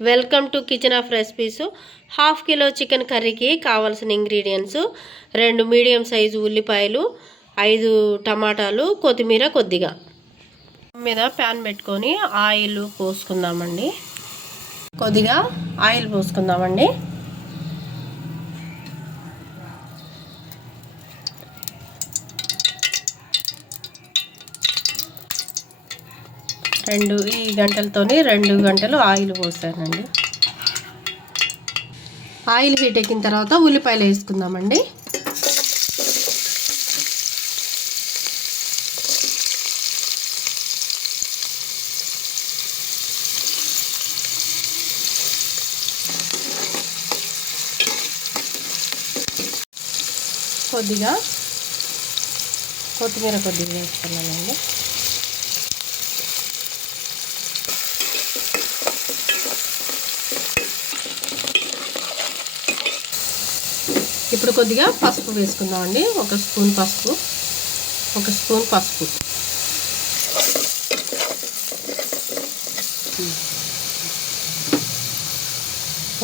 Welcome to kitchen of recipes. Half kilo chicken కర్రీకి కావాల్సిన ingredients 2 medium size ఉల్లిపాయలు, 5 టమాటాలు, కొత్తిమీర కొద్దిగా. మీద ప్యాన్ పెట్టుకొని ఆయిల్ పోసుకుందామండి. కొద్దిగా ఆయిల్ పోసుకుందామండి. ఈ గంటలతోని 2 గంటలు ఆయిల్ పోసానండి. ఆయిల్ హీట్ ఎక్కిన తర్వాత ఉల్లిపాయలు వేసుకుందామండి. కొద్దిగా కొత్తిమీర కొద్దిగా వేసుకున్నానండి. ఇప్పుడు కొద్దిగా పసుపు వేసుకుందామండి. 1 స్పూన్ పసుపు, 1 స్పూన్ పసుపు,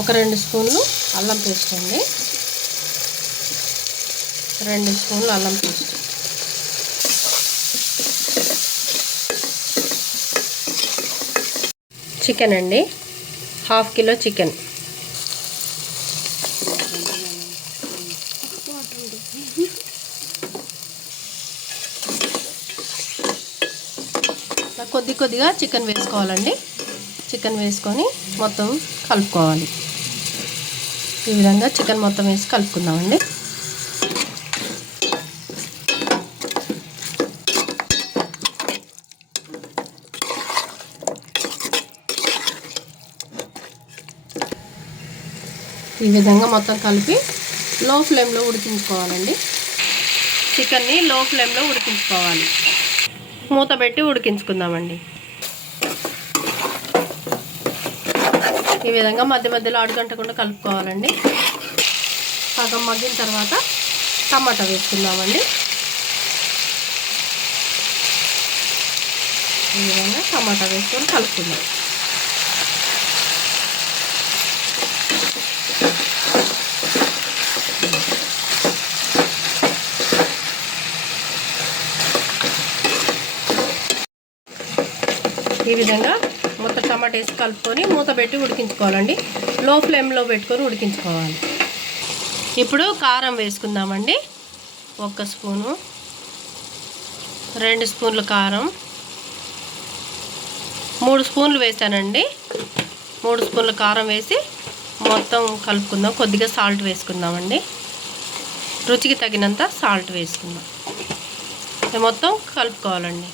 ఒక 2 స్పూన్లు అల్లం పేస్ట్ అండి. 2 స్పూన్లు అల్లం పేస్ట్. చికెన్ అండి, హాఫ్ కిలో చికెన్. కొద్దిగా చికెన్ వేసుకోవాలండి. చికెన్ వేసుకొని మొత్తం కలుపుకోవాలి. ఈ విధంగా చికెన్ మొత్తం వేసి కలుపుకుందామండి. ఈ విధంగా మొత్తం కలిపి లో ఫ్లేమ్లో ఉడికించుకోవాలండి. చికెన్ని లో ఫ్లేమ్లో ఉడికించుకోవాలి. మూత పెట్టి ఉడికించుకుందామండి. ఈ విధంగా మధ్య మధ్యలో అడుగంటకుండా కలుపుకోవాలండి. సగం మగ్గిన తర్వాత టమాటా వేసుకుందామండి. ఈ విధంగా టమాటా వేసుకొని కలుపుకుందాం. ఈ విధంగా మొత్తం టమాటా వేసి కలుపుకొని మూత పెట్టి ఉడికించుకోవాలండి. లో ఫ్లేమ్లో పెట్టుకొని ఉడికించుకోవాలి. ఇప్పుడు కారం వేసుకుందామండి. 1 స్పూను, 2 స్పూన్లు కారం, 3 స్పూన్లు వేసానండి. 3 స్పూన్ల కారం వేసి మొత్తం కలుపుకుందాం. కొద్దిగా సాల్ట్ వేసుకుందామండి. రుచికి తగినంత సాల్ట్ వేసుకుందాం. మొత్తం కలుపుకోవాలండి.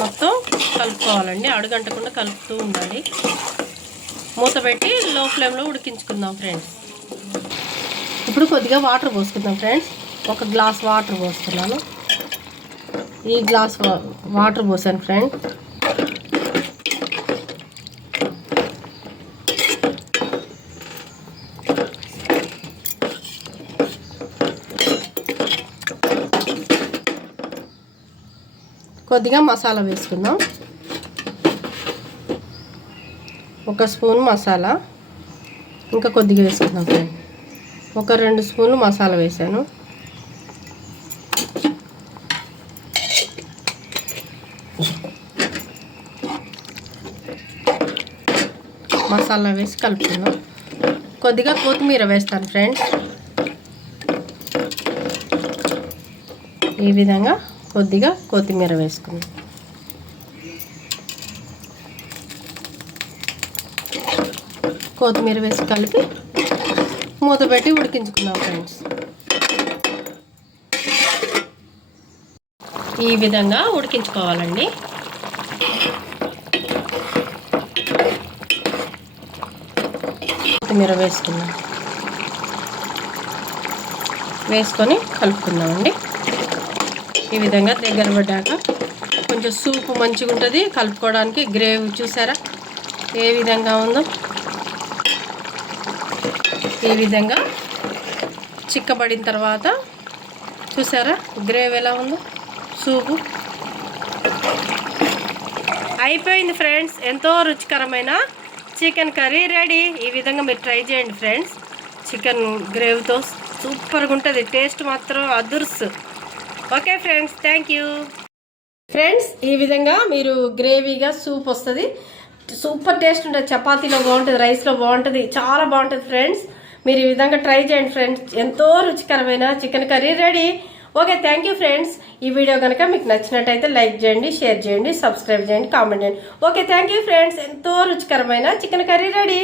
మొత్తం కలుపుకోవాలండి. అడుగంటకుండా కలుపుతూ ఉండాలి. మూత పెట్టి లో ఫ్లేమ్లో ఉడికించుకుందాం ఫ్రెండ్స్. ఇప్పుడు కొద్దిగా వాటర్ పోసుకుందాం ఫ్రెండ్స్. 1 గ్లాస్ వాటర్ పోస్తున్నాను. ఈ గ్లాస్ వాటర్ పోసాను ఫ్రెండ్స్. కొద్దిగా మసాలా వేసుకుందాం. 1 స్పూన్ మసాలా, ఇంకా కొద్దిగా వేసుకుందాం ఫ్రెండ్. 2 స్పూన్లు మసాలా వేసాను. మసాలా వేసి కలుపుకుందాం. కొద్దిగా కొత్తిమీర వేస్తాను ఫ్రెండ్స్. ఈ విధంగా కొద్దిగా కొత్తిమీర వేసుకుందాం. కొత్తిమీర వేసి కలిపి మూత పెట్టి ఉడికించుకుందాం ఫ్రెండ్స్. ఈ విధంగా ఉడికించుకోవాలండి. కొత్తిమీర వేసుకుందాం. వేసుకొని కలుపుకుందామండి. ఈ విధంగా దగ్గర పడ్డాక కొంచెం సూపు మంచిగా ఉంటుంది కలుపుకోవడానికి. గ్రేవీ చూసారా ఏ విధంగా ఉందో. ఈ విధంగా చిక్కబడిన తర్వాత చూసారా గ్రేవీ ఎలా ఉందో, సూపు అయిపోయింది ఫ్రెండ్స్. ఎంతో రుచికరమైన చికెన్ కర్రీ రెడీ. ఈ విధంగా మీరు ట్రై చేయండి ఫ్రెండ్స్. చికెన్ గ్రేవీతో సూపర్గా ఉంటుంది, టేస్ట్ మాత్రం అదుర్స్. Okay friends, thank you friends. ఈ విధంగా మీరు గ్రేవీగా సూప్ వస్తుంది, సూపర్ టేస్ట్ ఉంటుంది. చపాతీలో బాగుంటుంది, రైస్లో బాగుంటుంది, చాలా బాగుంటుంది ఫ్రెండ్స్. మీరు ఈ విధంగా ట్రై చేయండి ఫ్రెండ్స్. ఎంతో రుచికరమైన chicken curry ready. Okay, thank you friends. ఈ వీడియో కనుక మీకు నచ్చినట్టయితే లైక్ చేయండి, షేర్ చేయండి, సబ్స్క్రైబ్ చేయండి, కామెంట్ చేయండి. Okay, thank you friends. ఎంతో రుచికరమైన చికెన్ కర్రీ రెడీ.